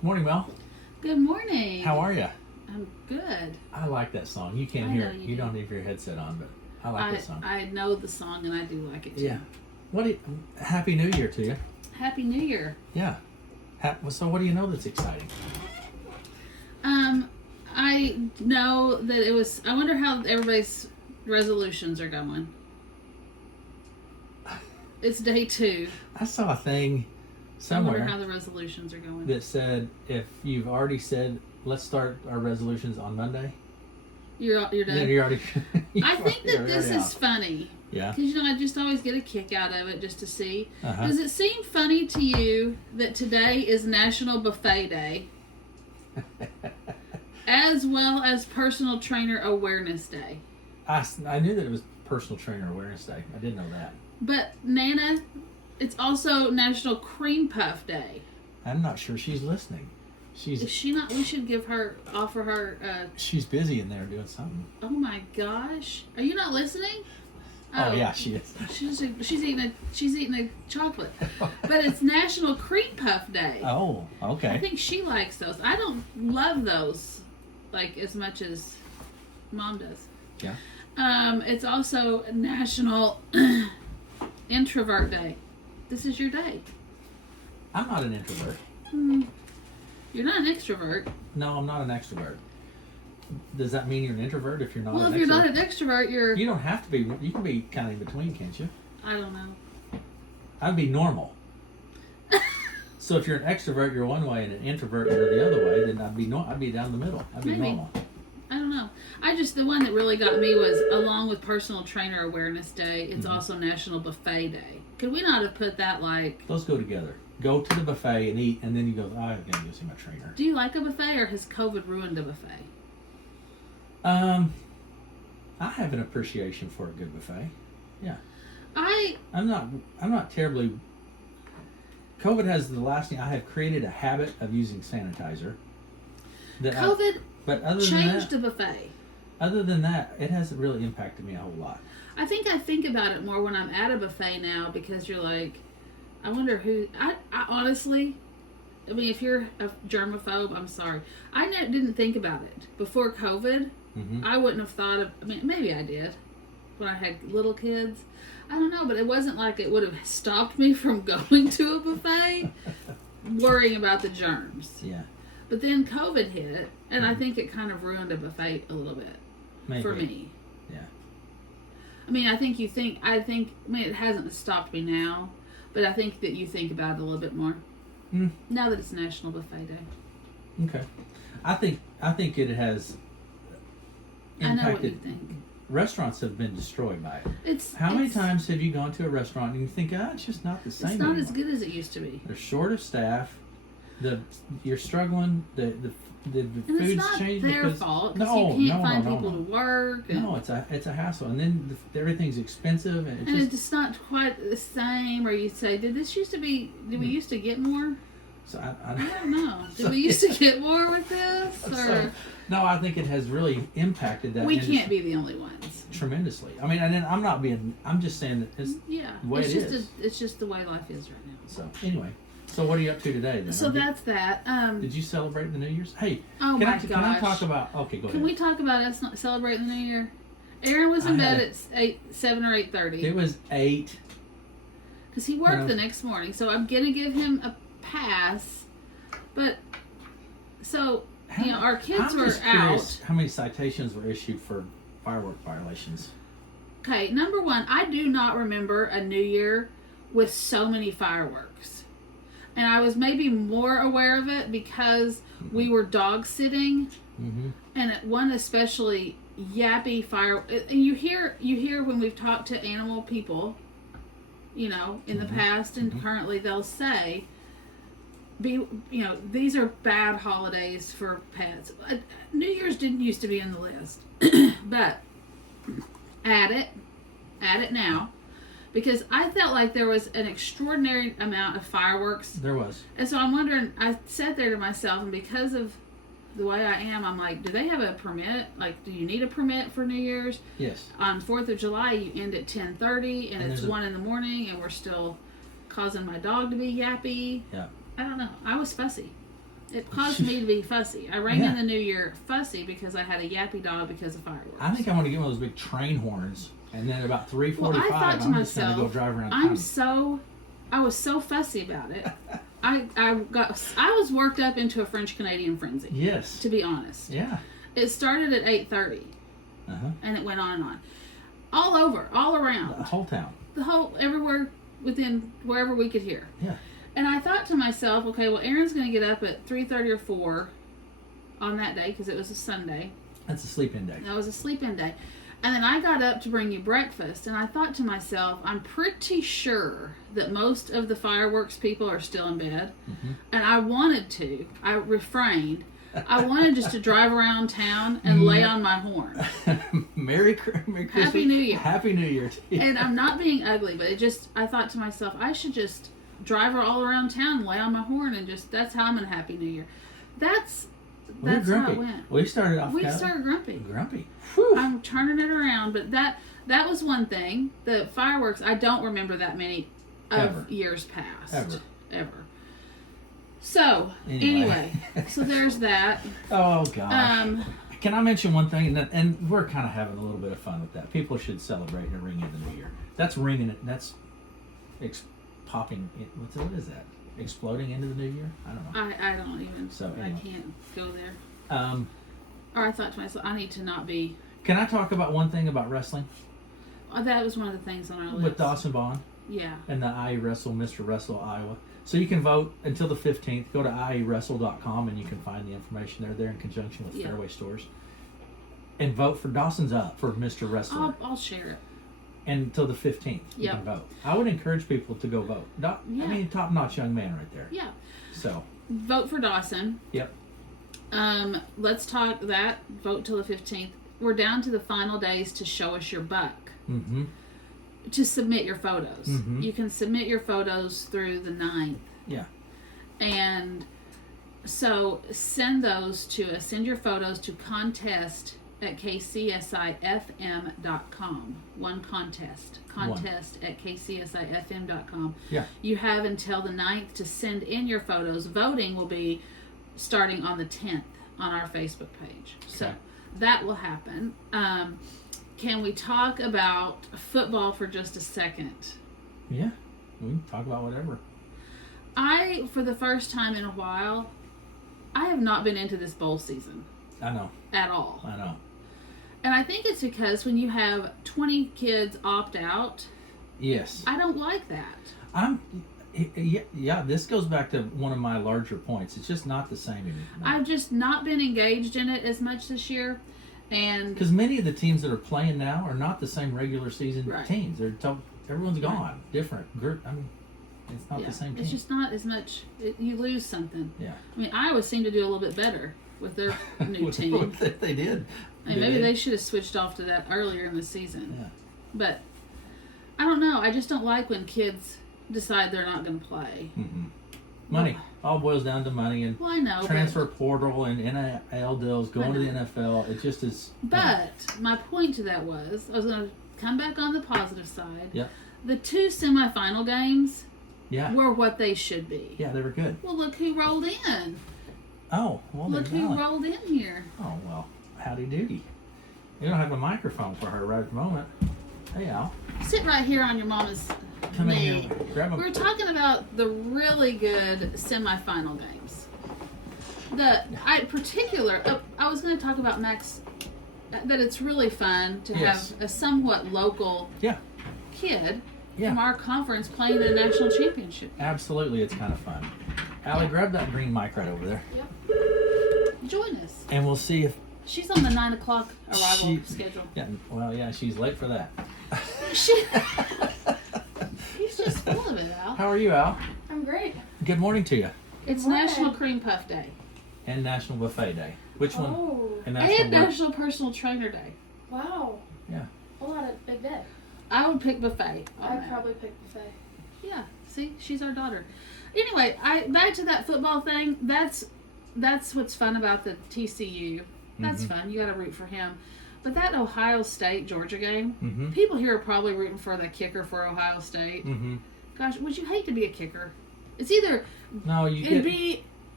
Morning, Mel. Good morning. How are you? I'm good. I like that song. You can't I hear know it. you You do. don't have your headset on, but I like that song. I know the song and I do like it too. Yeah. Happy New Year to you. Happy New Year. Yeah. So what do you know that's exciting? I know that it was. I wonder how everybody's resolutions are going. It's day 2. I saw a thing I wonder somewhere how the resolutions are going. that said if you've already said let's start our resolutions on Monday, You're then done. you're already. I think that this is off. funny. Yeah. Because, I just always get a kick out of it just to see. Uh-huh. Does it seem funny to you that today is National Buffet Day as well as Personal Trainer Awareness Day? I knew that it was Personal Trainer Awareness Day. I didn't know that. But, Nana, it's also National Cream Puff Day. I'm not sure she's listening. Is she not? We should offer her. She's busy in there doing something. Oh my gosh! Are you not listening? Oh yeah, she is. She's eating a chocolate, but it's National Cream Puff Day. Oh, okay. I think she likes those. I don't love those like as much as Mom does. Yeah. It's also National Introvert Day. This is your day. I'm not an introvert. You're not an extrovert. No, I'm not an extrovert. Does that mean you're an introvert if you're not Well, an if you're extrovert? not an extrovert, you're... You don't have to be. You can be kind of in between, can't you? I don't know. I'd be normal. So if you're an extrovert, you're one way, and an introvert, you're the other way, then I'd be down the middle. I'd be Maybe. normal. I don't know. The one that really got me was along with Personal Trainer Awareness Day, it's also National Buffet Day. Could we not have put that like... Those go together. Go to the buffet and eat, and then you go, I'm going to go see my trainer. Do you like a buffet, or has COVID ruined a buffet? I have an appreciation for a good buffet. Yeah. I'm not terribly... COVID has the lasting... I have created a habit of using sanitizer. But other changed than the buffet. Other than that, it hasn't really impacted me a whole lot. I think about it more when I'm at a buffet now, because you're like, I wonder who... I honestly... I mean, if you're a germaphobe, I'm sorry. I didn't think about it. Before COVID, I wouldn't have thought of... I mean, maybe I did when I had little kids. I don't know, but it wasn't like it would have stopped me from going to a buffet, worrying about the germs. Yeah. But then COVID hit, and I think it kind of ruined a buffet a little bit for me. Yeah. I mean, I mean, it hasn't stopped me now, but I think that you think about it a little bit more now that it's National Buffet Day. Okay. I think it has impacted. I know what you think. Restaurants have been destroyed by it. How many times have you gone to a restaurant and you think, it's just not the same It's not anymore. as good as it used to be. They're short of staff. You're struggling. The And food's it's not changed their because fault, because you can't find people to work. And, no, it's a hassle, and then everything's expensive, and it's not quite the same. Or you say, did we used to get more? So I don't know. Did we used to get more with this? Or no, I think it has really impacted that. We can't be the only ones. Tremendously. I mean, and I'm just saying that it's the way it is. It's just the way life is right now. So anyway, so what are you up to today then? So that's that. Did you celebrate the New Year's? Hey, oh my gosh. Can I talk about? Okay, go ahead. Can we talk about us not celebrating the New Year? Aaron was in bed at 7 or 8:30. It was 8. Because he worked the next morning, so I'm gonna give him a pass. But so our kids were out. How many citations were issued for firework violations? Okay, number one, I do not remember a New Year with so many fireworks. And I was maybe more aware of it because we were dog sitting, and at one especially yappy fire. And you hear when we've talked to animal people, in the past and currently, they'll say, these are bad holidays for pets. New Year's didn't used to be in the list, but add it now. Because I felt like there was an extraordinary amount of fireworks. There was. And so I'm wondering, I sat there to myself, and because of the way I am, I'm like, do they have a permit? Like, do you need a permit for New Year's? Yes. On 4th of July, you end at 10:30, and it's 1 in the morning, and we're still causing my dog to be yappy. Yeah. I don't know. I was fussy. It caused me to be fussy. I rang in the new year fussy because I had a yappy dog because of fireworks. I think I want to get one of those big train horns, and then at about 3:45, I thought to I'm myself, just going to go drive around town. I was so fussy about it. I was worked up into a French Canadian frenzy. Yes. To be honest. Yeah. It started at 8:30. And it went on and on. All over, all around. The whole town. Everywhere within wherever we could hear. Yeah. And I thought to myself, okay, well, Aaron's going to get up at 3:30 or 4 on that day because it was a Sunday. That's a sleep-in day. That was a sleep-in day. And then I got up to bring you breakfast, and I thought to myself, I'm pretty sure that most of the fireworks people are still in bed. And I refrained. I wanted just to drive around town and lay on my horn. Merry Christmas. Happy New Year. Happy New Year to you. And I'm not being ugly, but I thought to myself, I should just drive her all around town and lay on my horn and that's how I'm in Happy New Year. That's how it went. We started off grumpy. Grumpy. Whew. I'm turning it around, but that was one thing. The fireworks, I don't remember that many of years past. Ever. So, anyway, so there's that. Oh, gosh. Can I mention one thing? And we're kind of having a little bit of fun with that. People should celebrate and ring in the new year. That's ringing it. That's popping. What is that? Exploding into the new year? I don't know. I don't even. So anyway. I can't go there. Or I thought to myself, I need to not be. Can I talk about one thing about wrestling? That was one of the things on our list. With Dawson Bond? Yeah. And the IE Wrestle, Mr. Wrestle, Iowa. So you can vote until the 15th. Go to iewrestle.com and you can find the information there in conjunction with Fairway Stores. And vote for Dawson's Up for Mr. Wrestler. I'll share it. And until the 15th, you can vote. I would encourage people to go vote. I mean, top-notch young man right there. Yeah. So. Vote for Dawson. Yep. Let's talk that. Vote till the 15th. We're down to the final days to show us your buck. Mm-hmm. To submit your photos. Mm-hmm. You can submit your photos through the 9th. Yeah. And so send those to us. Send your photos to contest at kcsifm.com. One contest. Contest at kcsifm.com. Yeah. You have until the 9th to send in your photos. Voting will be starting on the 10th on our Facebook page. So that will happen. Can we talk about football for just a second? Yeah, we can talk about whatever. For the first time in a while, I have not been into this bowl season. I know. At all. I know. And I think it's because when you have 20 kids opt out, yes, I don't like that. This goes back to one of my larger points. It's just not the same anymore. I've just not been engaged in it as much this year. And because many of the teams that are playing now are not the same regular season teams. Everyone's gone. Different group. I mean, it's not the same team. It's just not as much. You lose something. Yeah. I mean, Iowa seemed to do a little bit better with their new team. They did. I mean, maybe they should have switched off to that earlier in the season. Yeah. But I don't know. I just don't like when kids decide they're not going to play. Mm-hmm. Money. All boils down to money and I know, transfer portal and NIL deals, going to the NFL. It just is. But my point to that was, I was going to come back on the positive side. Yep. The 2 semifinal games were what they should be. Yeah, they were good. Well, look who rolled in. Oh, well, look who rolled in here. Oh, well, howdy doody. You don't have a microphone for her right at the moment. Hey, Al. Sit right here on your mama's Come in here. Grab We're talking about the really good semifinal games. I was going to talk about Max, that it's really fun to have a somewhat local kid from our conference playing in a national championship. Absolutely, it's kind of fun. Allie, grab that green mic right over there. Yep. Join us. And we'll see if... She's on the 9 o'clock arrival schedule. Yeah, well, yeah, she's late for that. He's just full of it, Al. How are you, Al? I'm great. Good morning to you. It's National Cream Puff Day. And National Buffet Day. Which one? And National Personal Trainer Day. Wow. Yeah. A lot of big day. I would pick buffet. I'd probably pick buffet. Yeah. See, she's our daughter. Anyway, back to that football thing. That's what's fun about the TCU. That's fun. You got to root for him. But that Ohio State-Georgia game, people here are probably rooting for the kicker for Ohio State. Mm-hmm. Gosh, would you hate to be a kicker? It's either... No, be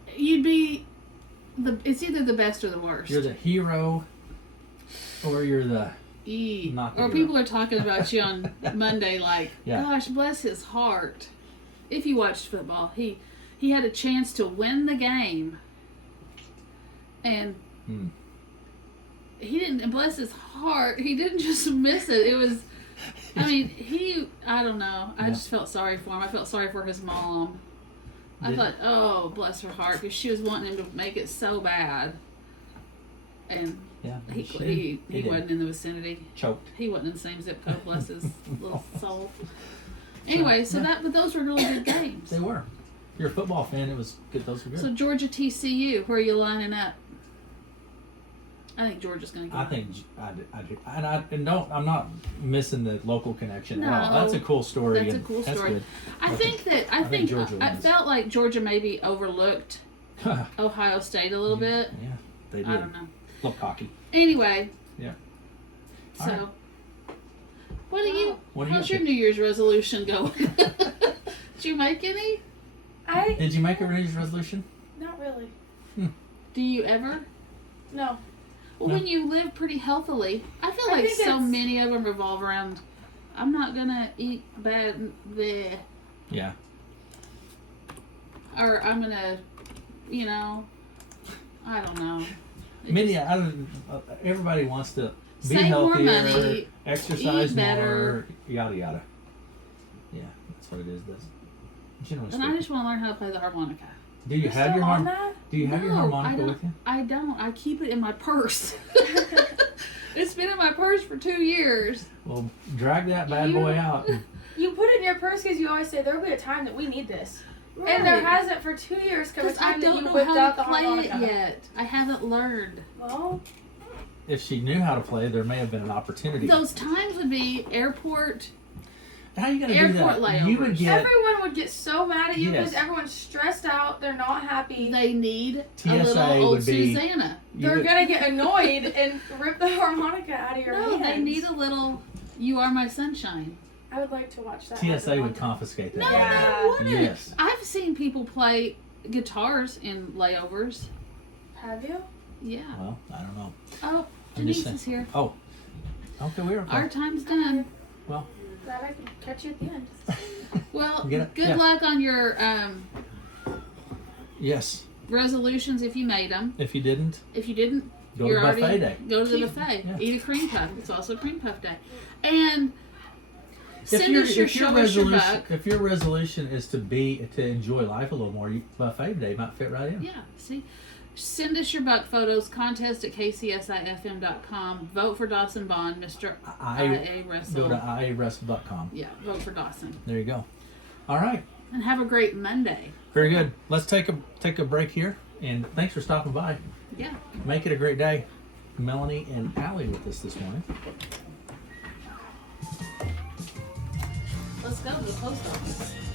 you'd be it's either the best or the worst. You're the hero, or you're the not the or hero. people are talking about you on Monday like, Yeah. gosh, bless his heart. If you watched football, he had a chance to win the game, and he didn't. And bless his heart, he didn't just miss it. It was, I mean, I don't know. I just felt sorry for him. I felt sorry for his mom. I thought, oh, bless her heart, because she was wanting him to make it so bad. And he wasn't in the vicinity. Choked. He wasn't in the same zip code, bless his little soul. Anyway, but those were really good games. They were. If you're a football fan, it was good. Those were good. So Georgia TCU, where are you lining up? I think Georgia's going to get I think I do. And no, I'm not missing the local connection at all. No, That's a cool story. That's a cool That's story. good. I think Georgia I wins. felt like Georgia maybe overlooked Ohio State a little bit. Yeah, they did. I don't know. A little cocky. Anyway. Yeah. So, All right. How's your New Year's resolution going? Did you make any? Did you make a New Year's resolution? Not really. Do you ever? No. Well, when you live pretty healthily, I feel like so many of them revolve around, I'm not going to eat bad, bleh. Yeah. Or I'm going to, I don't know. Everybody wants to be save healthier, more money, exercise eat better. more, yada yada. Yeah, that's what it is. Generally And I just want to learn how to play the harmonica. Do you have your harmonica? Do you have your harmonica with you? I don't. I keep it in my purse. It's been in my purse for 2 years. Well, drag that bad boy out. You put it in your purse because you always say there will be a time that we need this. Right. And there hasn't for 2 years come a Because I time that don't you know whipped out how the to play it harmonica. yet. I haven't learned. Well, If she knew how to play, there may have been an opportunity. Those times would be airport. How are you going to do that? Layovers. You would get everyone would get so mad at you because Yes. everyone's stressed out. They're not happy. They need TSA a little old would be- Susanna. They're going to get annoyed and rip the harmonica out of your No, hands. they need a little. You are my sunshine. I would like to watch that. TSA happen one would time. confiscate that. No, Yeah. they wouldn't. Yes. I've seen people play guitars in layovers. Have you? Yeah. Well, I don't know. Oh, I'm just Denise saying. is here. Oh. Okay, we're okay. Our time's done. Well, Glad I can catch you at the end. Well, Get it? good Yeah. luck on your yes. resolutions if you made them. If you didn't, If you didn't, go you're to buffet already day. go to the buffet. Yeah. Eat a cream puff. It's also cream puff day. And If send us your show us your buck. If your resolution is to enjoy life a little more, buffet day might fit right in. Yeah, see? Send us your buck photos, contest at kcsifm.com. Vote for Dawson Bond, Mr. IA Wrestle. Go to iawrestle.com. Yeah, vote for Dawson. There you go. All right. And have a great Monday. Very good. Let's take a break here, and thanks for stopping by. Yeah. Make it a great day. Melanie and Allie with us this morning. Let's go to the post office.